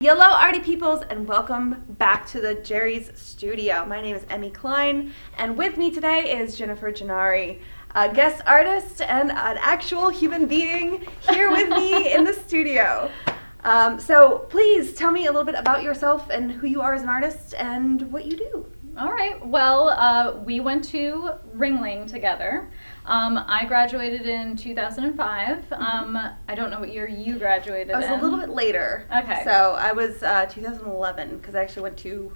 Hello arty peoples and welcome back to the Jerry's studio. My name is Emmy Kline and with me today is Jennifer Genarri, a guest artist and an actual human being here with me in the studio. So please tell me a little bit about yourself and who you are as an artist and what you do. All right. Well, we went to Ringling together. I graduated in 2005. I don't know what year you graduated in. I was a little bit later. Okay. So I was 2011 because I actually went to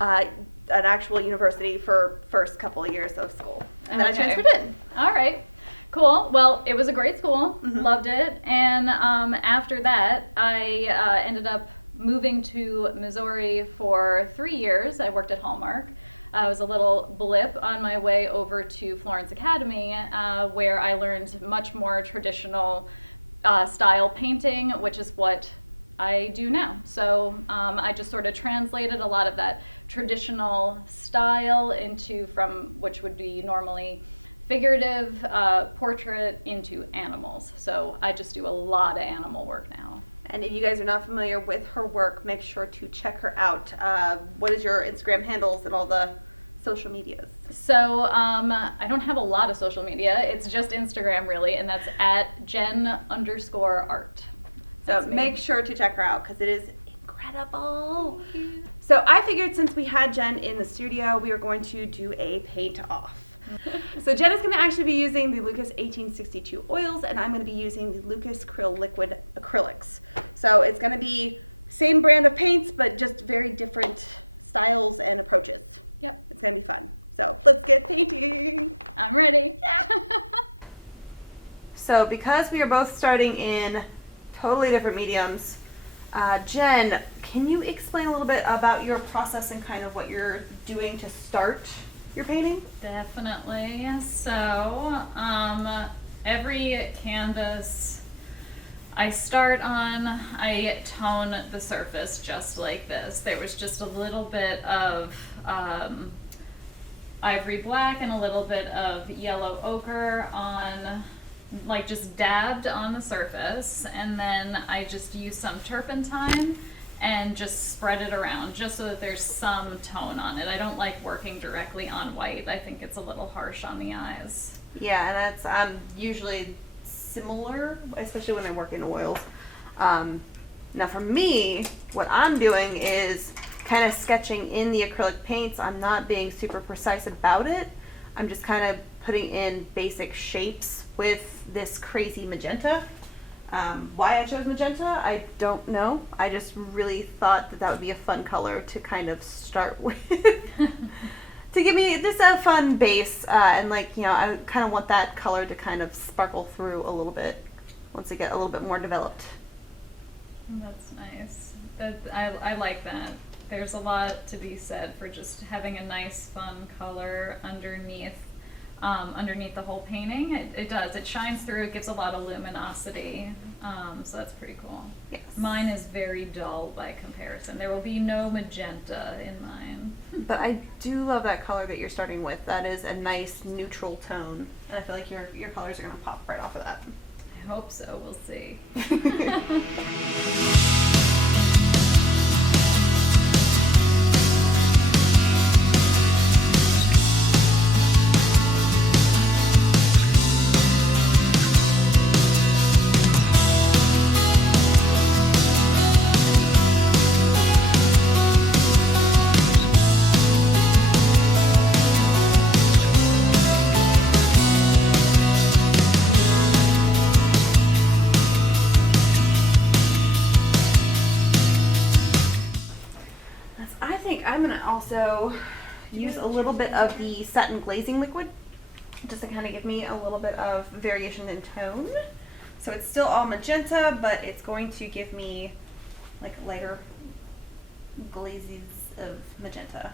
an actual university for first couple of years of school. And then I transferred in. All right. Cool. Well, it was a great school. Loved it. And after that, I ended up moving to Missouri for 3 years. I worked at Hallmark. I was a little blip on my way over to Florence Academy, where I learned much more traditional style painting, which is what I do now. So I just sort of translated a lot of that traditional style from which would be normally figurative portrait into animals. So I just do a lot of animal work now. And if you guys are not familiar with her work, make sure to check her out. What is your Instagram handles and all the social medias? So I don't have a lot of social media. It's just Instagram really, and that's at @Gen_art. So make sure to check her out because it is incredible. So I figured since we had Jen in the studio, we were going to do a paint off. So Jen is going to actually be using the LUKAS 1862 oils, and I'm going to be using the LUKAS CRYL Liquid Acrylics. So it's going to be same brand of paints, but just very different styles and approaches. Yep. It's going to be fun. So let's get painting. I'm ready. Yeah. So because we are both starting in totally different mediums, Jen, can you explain a little bit about your process and kind of what you're doing to start your painting? Definitely. So every canvas I start on, I tone the surface just like this. There was just a little bit of ivory black and a little bit of yellow ochre on, like just dabbed on the surface, and then I just use some turpentine and just spread it around just so that there's some tone on it. I don't like working directly on white. I think it's a little harsh on the eyes. Yeah, and that's usually similar, especially when I work in oils. Now for me, what I'm doing is kind of sketching in the acrylic paints. I'm not being super precise about it. I'm just kind of putting in basic shapes with this crazy magenta. Why I chose magenta, I don't know. I just really thought that would be a fun color to kind of start with. To give me just a fun base, and I kind of want that color to kind of sparkle through a little bit once it get a little bit more developed. That's nice. I like that. There's a lot to be said for just having a nice, fun color underneath the whole painting. It does. It shines through. It gives a lot of luminosity. So that's pretty cool. Yes. Mine is very dull by comparison. There will be no magenta in mine. But I do love that color that you're starting with. That is a nice neutral tone. And I feel like your colors are going to pop right off of that. I hope so. We'll see. I'm going to also use a little bit of the satin glazing liquid just to kind of give me a little bit of variation in tone. So it's still all magenta, but it's going to give me like lighter glazes of magenta.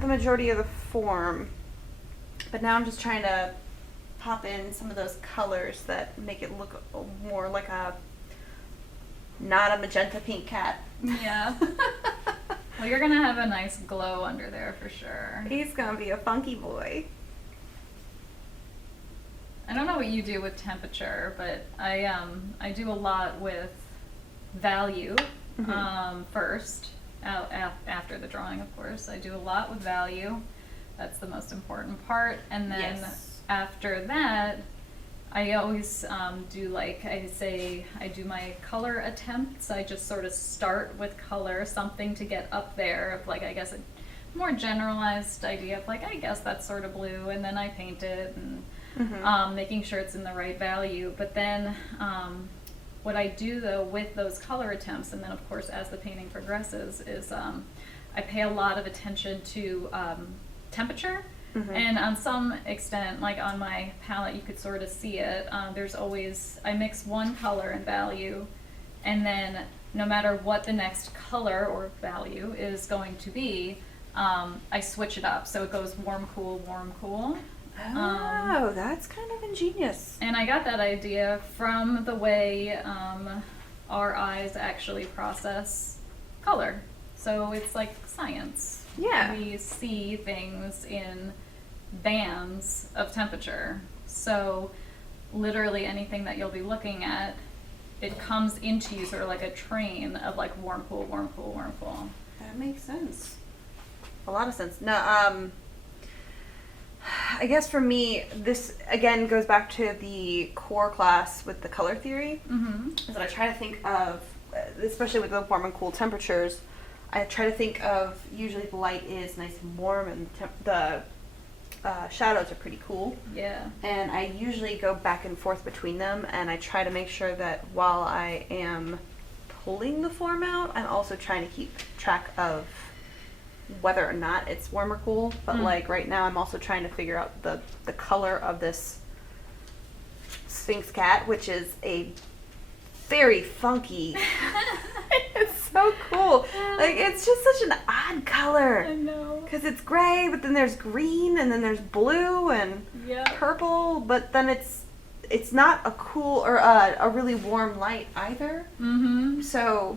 The majority of the form, but now I'm just trying to pop in some of those colors that make it look more like not a magenta pink cat. Yeah. Well, you're gonna have a nice glow under there for sure. He's gonna be a funky boy. I don't know what you do with temperature, but I do a lot with value first. After the drawing, of course. I do a lot with value. That's the most important part. And then after that, I always do, like I say, I do my color attempts. I just sort of start with color, something to get up there of, like, I guess a more generalized idea of, like, I guess that's sort of blue, and then I paint it, and making sure it's in the right value. But then what I do, though, with those color attempts, and then, of course, as the painting progresses, is I pay a lot of attention to temperature. And on some extent, like on my palette, you could sort of see it. There's always, I mix one color and value, and then no matter what the next color or value is going to be, I switch it up. So it goes warm, cool, warm, cool. Oh, that's kind of ingenious. And I got that idea from the way our eyes actually process color. So it's like science. Yeah. We see things in bands of temperature. So literally anything that you'll be looking at, it comes into you sort of like a train of like warm, cool, warm, cool, warm, cool. That makes sense. A lot of sense. No, I guess for me, this again goes back to the core class with the color theory. Is that I try to think of, especially with the warm and cool temperatures, I try to think of, usually the light is nice and warm and the shadows are pretty cool. Yeah. And I usually go back and forth between them, and I try to make sure that while I am pulling the form out, I'm also trying to keep track of whether or not it's warm or cool. But like right now, I'm also trying to figure out the color of this Sphynx cat, which is a very funky. It's so cool. Like, it's just such an odd color. I know. Because it's gray, but then there's green, and then there's blue and purple, but then it's not a cool or a really warm light either. So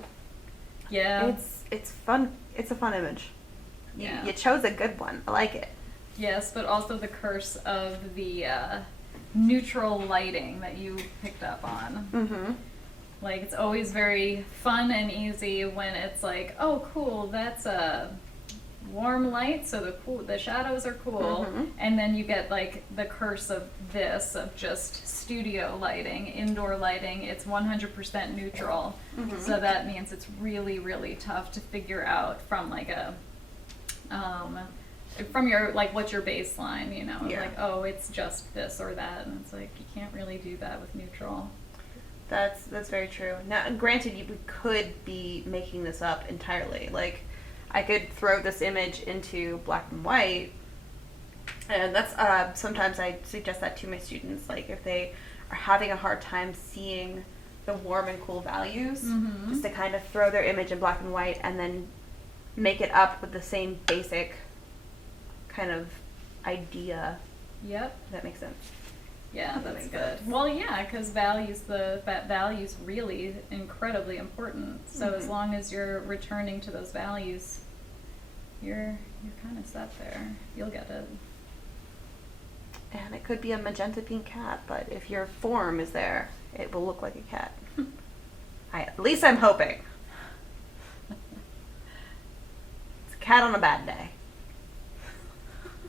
yeah, it's fun. It's a fun image. Yeah. You chose a good one. I like it. Yes, but also the curse of the neutral lighting that you picked up on. Like, it's always very fun and easy when it's like, oh, cool, that's a warm light, so the shadows are cool. And then you get, like, the curse of this, of just studio lighting, indoor lighting. It's 100% neutral. So that means it's really, really tough to figure out from, like, from your, like, what's your baseline, you know? Like, oh, it's just this or that. And it's like, you can't really do that with neutral. That's very true. Now, granted, you could be making this up entirely. Like, I could throw this image into black and white, and that's sometimes I suggest that to my students. Like, if they are having a hard time seeing the warm and cool values, just to kind of throw their image in black and white and then make it up with the same basic kind of idea. Yep. That makes sense. Yeah, that's good. Well, yeah, because value's really incredibly important. So as long as you're returning to those values, you're kind of set there. You'll get it. And it could be a magenta pink cat, but if your form is there, it will look like a cat. At least I'm hoping. It's a cat on a bad day.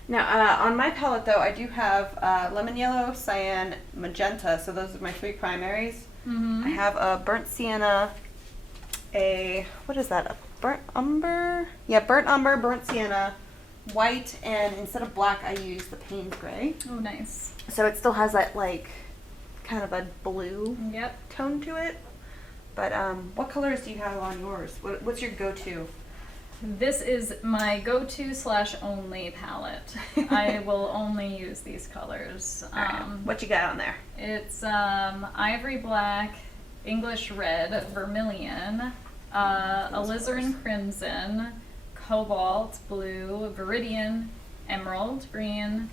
Now, on my palette, though, I do have lemon yellow, cyan, magenta, so those are my three primaries. I have a burnt sienna, what is that? A burnt umber? Yeah, burnt umber, burnt sienna, white, and instead of black, I use the Payne's gray. Oh, nice. So it still has that like kind of a blue Yep. tone to it. But what colors do you have on yours? What's your go-to? This is my go-to / only palette. I will only use these colors. Alright, what you got on there? It's ivory black, English red, vermilion, alizarin crimson, cobalt blue, viridian, emerald green.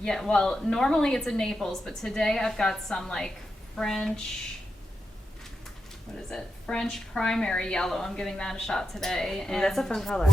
Yeah, well, normally it's a Naples, but today I've got some like French, what is it? French primary yellow. I'm giving that a shot today. Ooh, that's a fun color.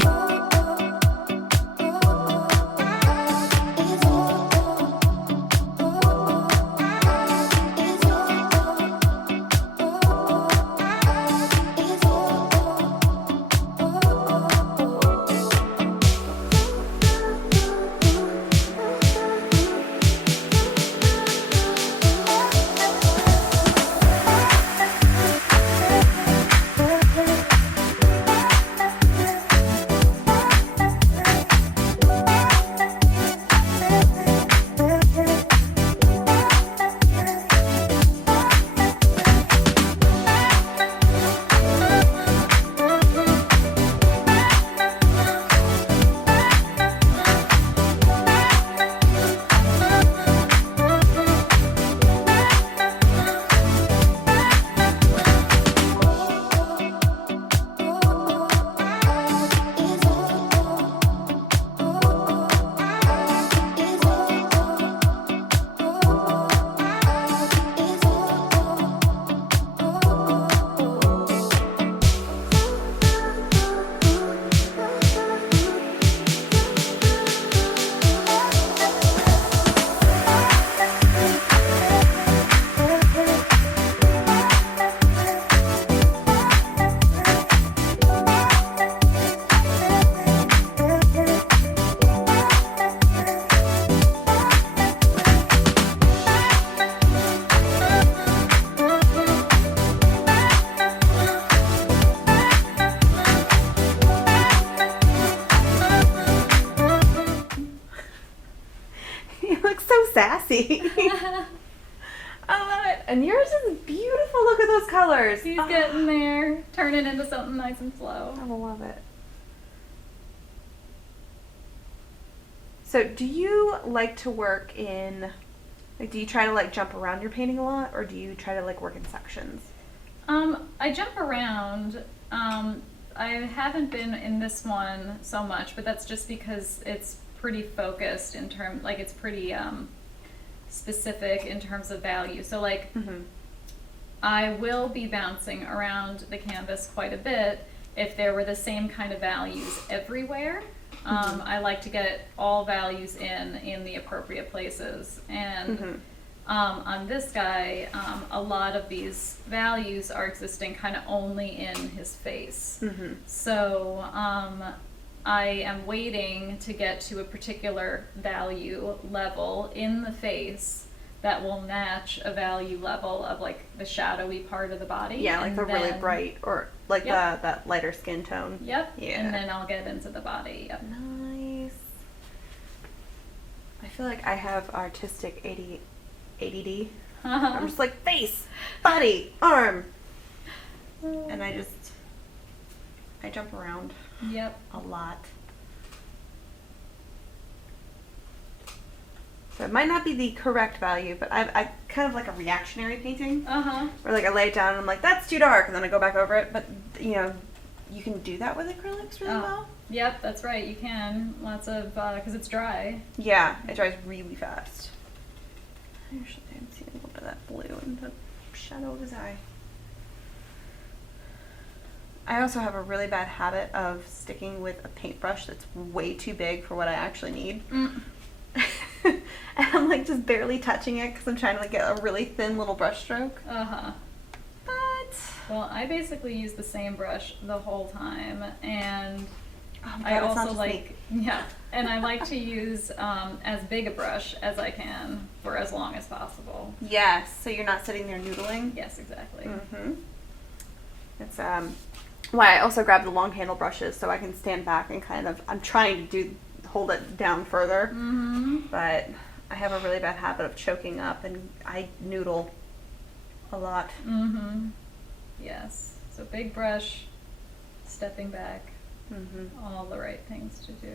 Sassy. I love it. And yours is beautiful. Look at those colors. He's getting there. Turn it into something nice and slow. I love it. So do you like to work in, like, do you try to like jump around your painting a lot, or do you try to like work in sections? I jump around. I haven't been in this one so much, but that's just because it's pretty focused in terms, like it's pretty specific in terms of value. So like I will be bouncing around the canvas quite a bit if there were the same kind of values everywhere. I like to get all values in the appropriate places. And on this guy, a lot of these values are existing kind of only in his face. So I am waiting to get to a particular value level in the face that will match a value level of like the shadowy part of the body. Yeah, like and the really then- bright, or like that lighter skin tone. Yep. Yeah. And then I'll get into the body. Yep. Nice. I feel like I have artistic ADD. I'm just like face, body, arm. And I jump around Yep. a lot. So it might not be the correct value, but I kind of like a reactionary painting. Where like I lay it down and I'm like, that's too dark, and then I go back over it. But you know, you can do that with acrylics really well. Yep, that's right. You can. Lots of, because it's dry. Yeah, it dries really fast. I should see a little bit of that blue in the shadow of his eye. I also have a really bad habit of sticking with a paintbrush that's way too big for what I actually need. And I'm like just barely touching it because I'm trying to like get a really thin little brush stroke. But Well, I basically use the same brush the whole time, and oh I God, it's not also just like, me. and I like to use as big a brush as I can for as long as possible. Yes, so you're not sitting there noodling. Yes, exactly. It's why I also grab the long handle brushes so I can stand back and kind of, I'm trying to hold it down further, but I have a really bad habit of choking up, and I noodle a lot. Yes. So big brush, stepping back, all the right things to do.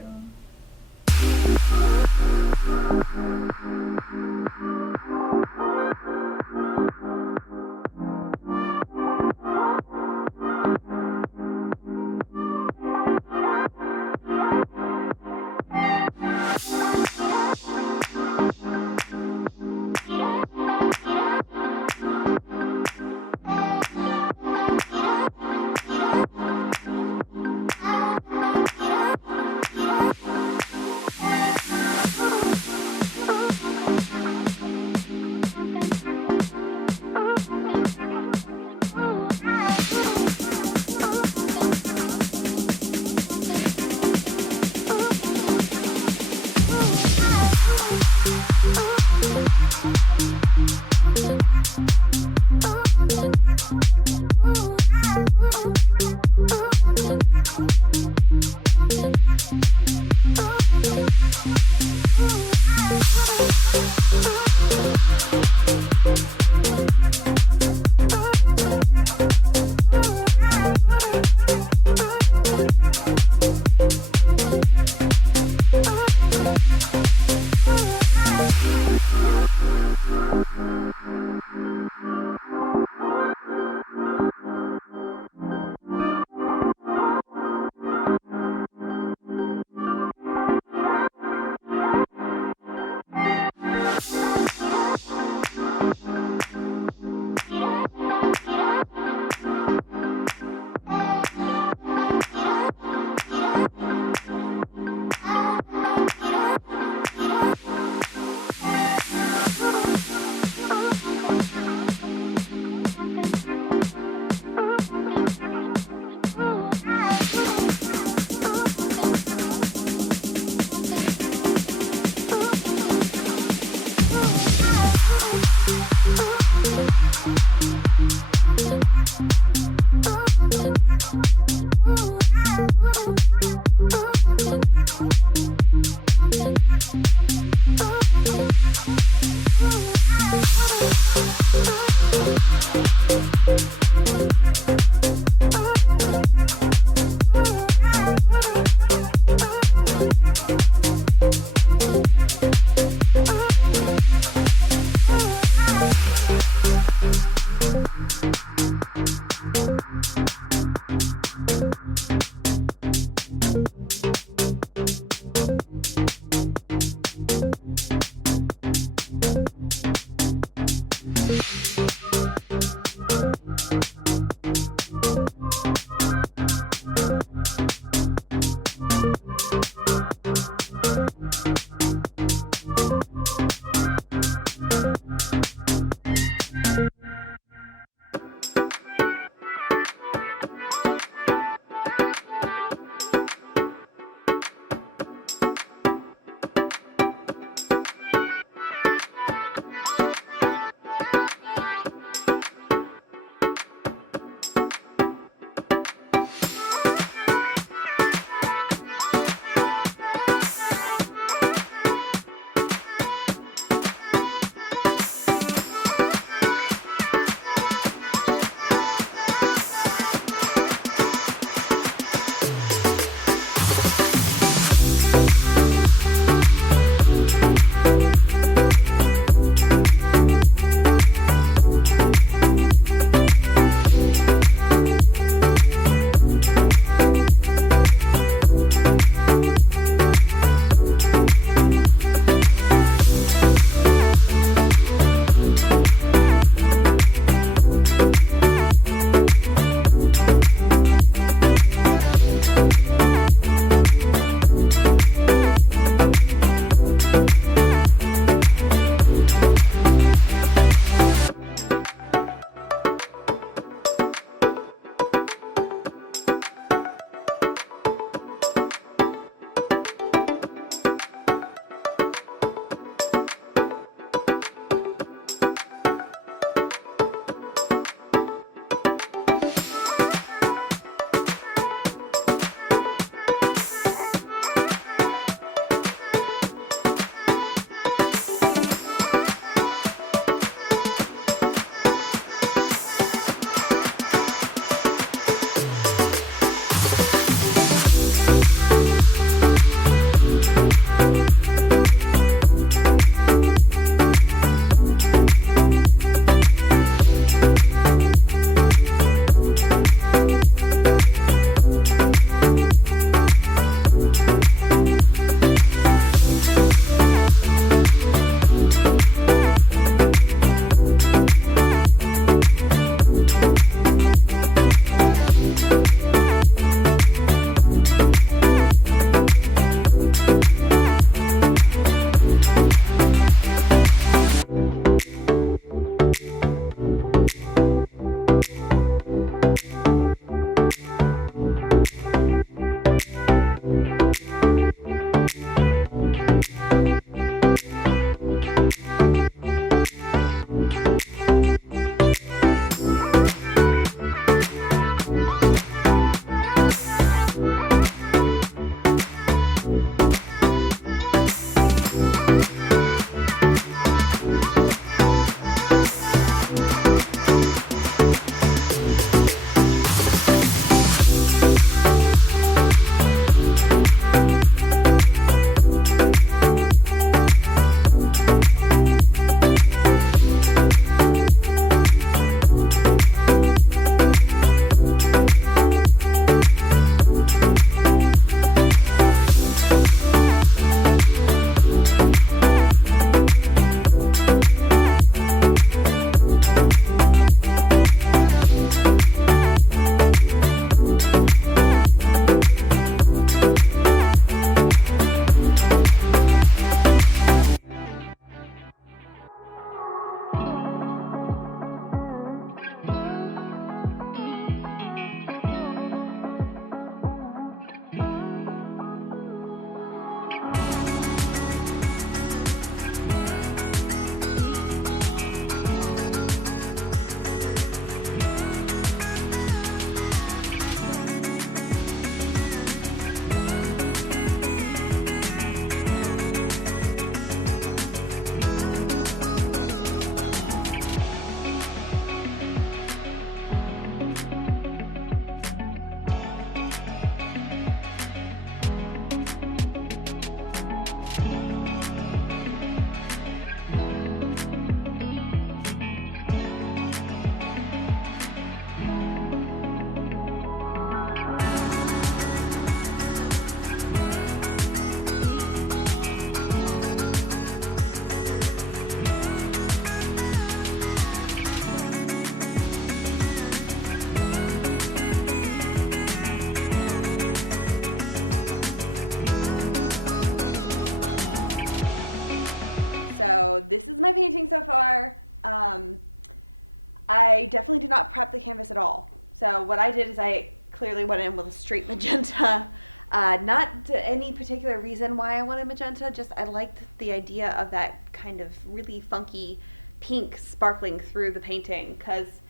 So this is my painting so far. I definitely did not prep the canvas at all. So what I did is I clearly went in with a straight magenta. Not any particular reason why I wanted magenta, just I liked the idea of that kind of really funky pink sparkling through the painting, because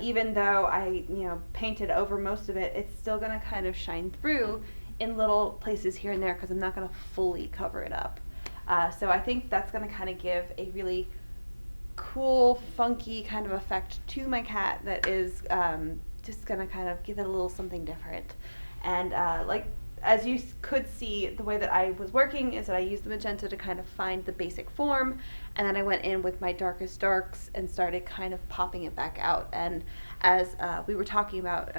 even though I painted over most of it, it's still going to kind of shine through in little places here and there because I'm not going to fully cover it up. So I think that's going to kind of give a really cool, funky kind of effect to my cat that is just going to kind of give it a little something different. And as you could see, the way that I was working is that I used the magenta to kind of find the basic form, and then I went in with my darkest darks and started kind of popping it back out. And as we were talking about,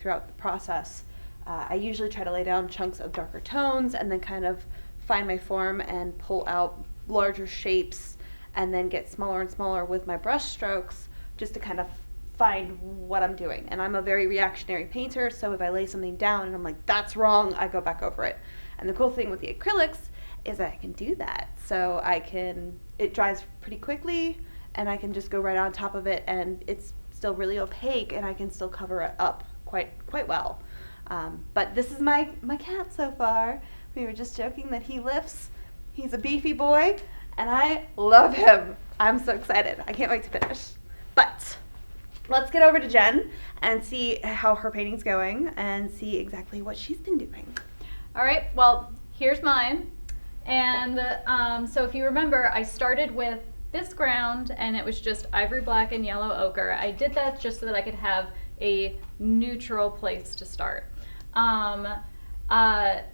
throughout the process, I usually try to lay down chunks of darker tones and then kind of find my form and pull out larger shapes and then get smaller and smaller with my brush strokes just to kind of find what I'm doing. And I'm a very reactionary painter, so if I lay something down and I'm like, that's wrong, I go back over it. And the cool thing with the acrylics is that I can do that. So it dries pretty quickly, and I can just go right on top of it, and it's still really opaque, and I can still cover it up quite well. But this is my cat so far. We were just joking that he lifts. He's a beefy boy, and I love him. I'm so excited. I can't wait to finish. But let's get over to Jen and see how her painting's going and see exactly what she's been doing. All right, well, here's mine. And so if you remember, I started with this ground, and it was just ivory black and yellow ochre. I did that just so that I could have a neutral place to start.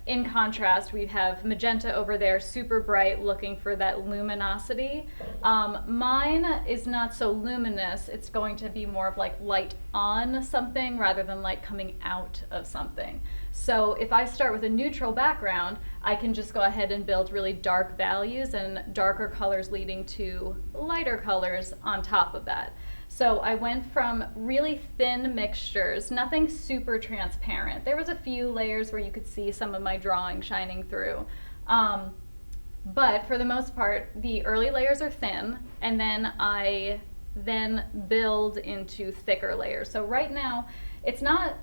In contrast, we have magenta over there, super bright, looking for that luminosity. Mine is not so luminous. It's going to be more of like light on something rather than light coming out of something. So if I start with a neutral background, I can just go ahead and build really dark values and darker colors leading to lighter colors on top of that. So I went from really thin mixtures, nothing super transparent. There was a few layers where you could see some of my drawing shining through. But for the most part, the early layers are thin, and then I build into thicker layers. So right now, it's not,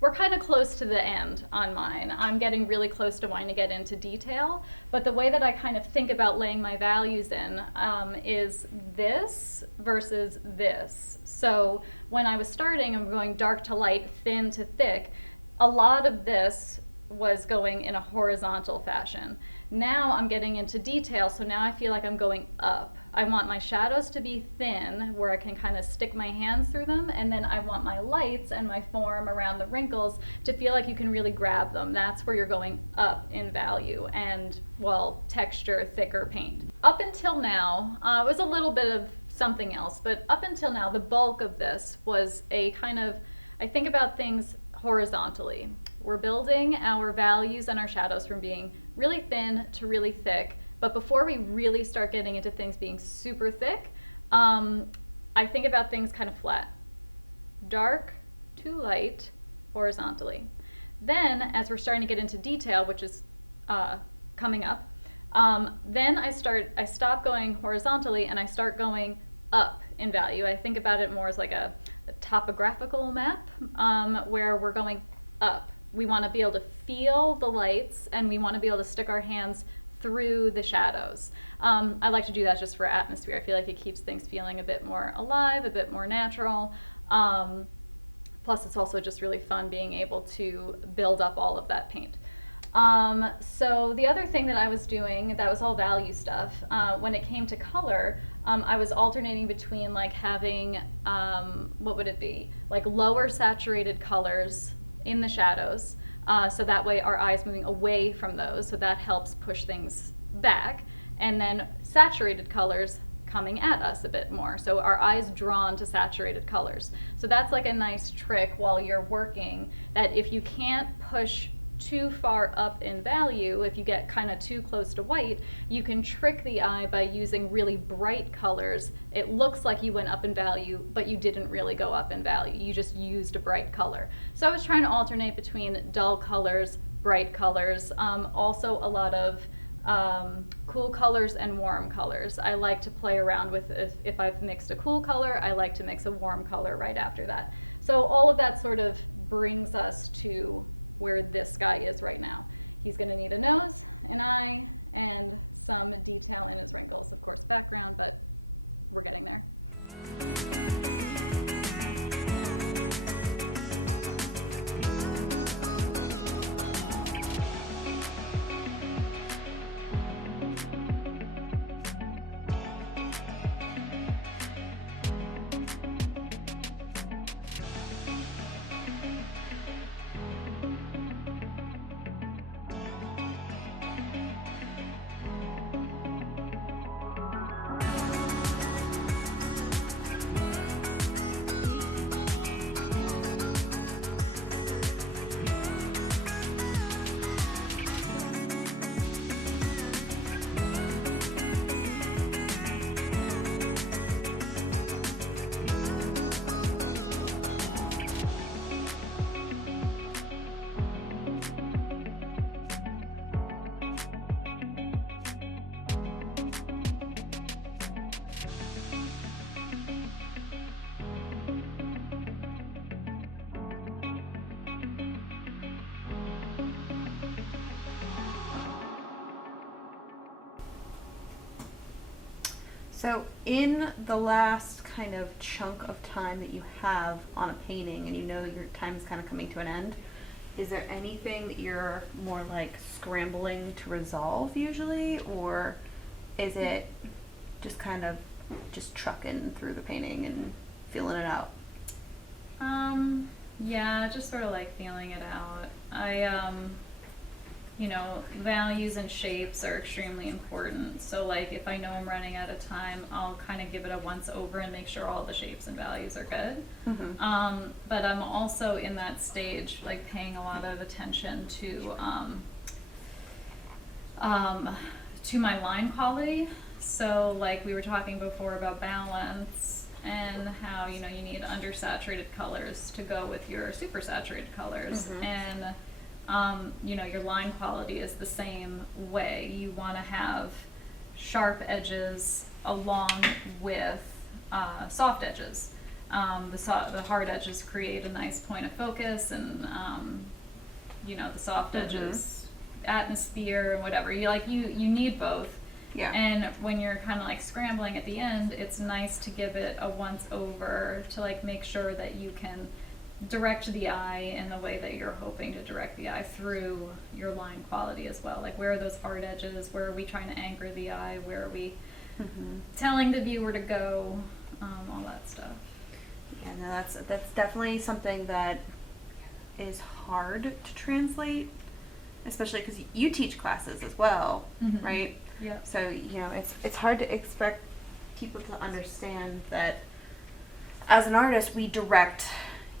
we're kind of close to the end on mine. I'm getting really close to wanting to get into detail, but the way that I kind of think about laying my values in is this versus this. So when I was starting, I'm going dark to light, thin to thick. A lot of this was going in a horizontal fashion. Now I'm getting into detail, so now I feel like I'm going up. I want my shadows to be thin, where I can kind of stick my hands through them, and then I want my lights and my form around the wrinkles to feel like you can really grab them. That's where you're going up in value and, well, texture, thicker paint. Up until now, it was a little bit of something else, but up until now, the bulk of this was a kind of, I think about things horizontally. We're building our values and our shadows from being really thin to really thick. But before we really start getting into things being super thick, I think about things kind of flat. Dark to light horizontally. Then, as we're starting to get into detail, which is coming up, then I stop going horizontally and I start going up in value. I think about it more as like a topographical map where we're going up. We want to be able to feel the lights, and we want to be able to stick our hands through the shadows. I like to do that just for atmosphere. I feel like it keeps things feeling a bit more alive, a bit more natural. Plus it's also just really fun being able to build up all of that paint. So the other thing that I was doing, that was all value stuff, when it came to color, I was alternating between like having, what would it be, like lower saturated colors in the shadows, so that way our eyes moving away from those, so that helps push things back, and then saturated colors coming at us a bit more, so our eyes drawn to saturated colors. So that's like a nice trick while you're working, that if you can't push too far up in value, if you get kind of too close to white, you can trick the eye by using really bright colors. It looks like you went up in value, but you didn't really go up in value. You just used a bright color. So I was trying to alternate between dull colors, bright colors, also a lot of cool colors and warm colors. I like to play around with if I've mixed a cool color, I like to mix a warm color right after that. So all of that sort of brings us to where this guy is right now. He's going to need a nose, an eye, and some detail in his wrinkles. Of course, background, but we're getting there. So in the last kind of chunk of time that you have on a painting and you know your time is kind of coming to an end, is there anything that you're more like scrambling to resolve usually, or is it just kind of just trucking through the painting and feeling it out? Yeah, just sort of like feeling it out. You know, values and shapes are extremely important. So like if I know I'm running out of time, I'll kind of give it a once over and make sure all the shapes and values are good. Mm-hmm. But I'm also in that stage, like paying a lot of attention to my line quality. So like we were talking before about balance and how, you know, you need undersaturated colors to go with your super saturated colors. Mm-hmm. And you know, your line quality is the same way. You want to have sharp edges along with soft edges. The hard edges create a nice point of focus, and you know, the soft edges, atmosphere and whatever. You need both. Yeah. And when you're kind of like scrambling at the end, it's nice to give it a once over to like make sure that you can direct the eye in the way that you're hoping to direct the eye through your line quality as well. Like, where are those hard edges? Where are we trying to anchor the eye? Where are we telling the viewer to go? All that stuff. Yeah, no, that's definitely something that is hard to translate, especially because you teach classes as well, right? Yeah. So, you know, it's hard to expect people to understand that as an artist, we direct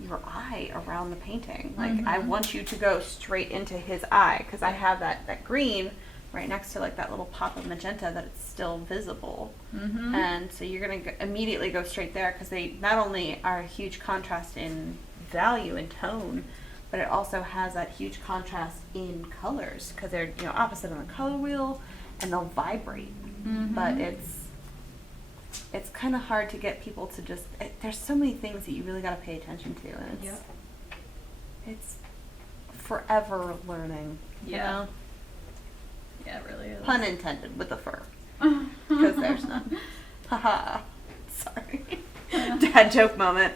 your eye around the painting. Like, I want you to go straight into his eye because I have that green right next to like that little pop of magenta that it's still visible. And so you're going to immediately go straight there because they not only are a huge contrast in value and tone, but it also has that huge contrast in colors because they're, you know, opposite on the color wheel and they'll vibrate. But it's kind of hard to get people to just, there's so many things that you really got to pay attention to, and it's forever learning. You know? Yeah, it really is. Pun intended with the fur, because there's none. Haha. Sorry. Dad joke moment.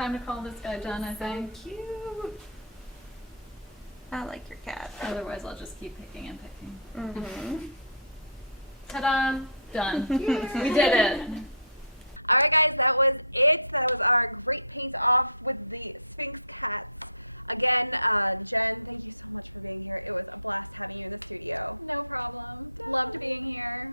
Time to call this guy done, I think. So cute. I like your cat. Otherwise, I'll just keep picking and picking. Mm-hmm. Ta-da! Done. We did it. All right, guys, that was it. That was our great paint off with the Sphynx cats. Again, Jen, thank you so much for being here. It was a blast having you in the studio. No problem. Loved being here.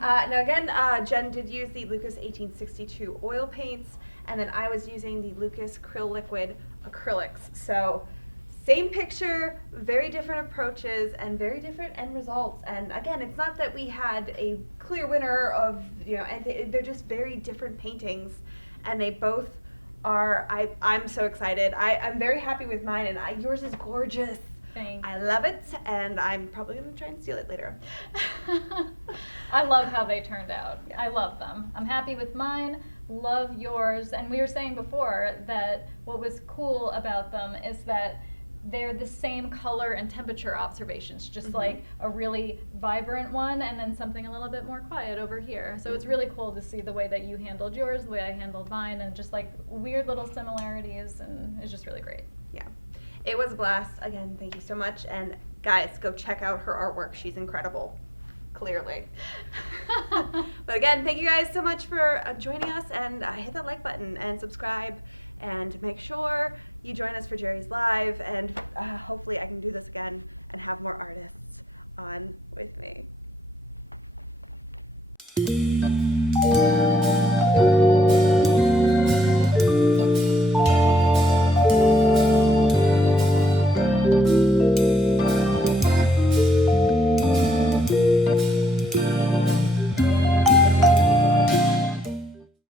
Now again, Jen did use the LUKAS 1862 oil paints, and then I was using the LUKAS CRYL Liquid Acrylics. So same picture, very different approaches, and very different end results. And again, it's not that we had a clear winner of, and they're just very different paintings, and they both are, I'm so excited. I'm very happy with mine, and yours is gorgeous. Thanks. I love it, and I'm probably going to try and steal it later. I love how they turned out. Yes. I love them. I'm happy with mine, love yours. And we were saying before that what was cool about them is that they're the same color and temperature observations, just like a really vibrant one and then something a little bit more quiet over here. So it's really cool to see the way that you handled yours, the way I handled mine, and just like weird little similarities, and it's just really great. Yeah. It was a blast. Again, thank you so much. And guys, go check out her artwork. She's incredible. Clearly. But again, thank you guys so much for joining us, and hit that like button and subscribe, and make sure you join us for Jerry's Live, and hopefully I can do this again and have more artists on with me.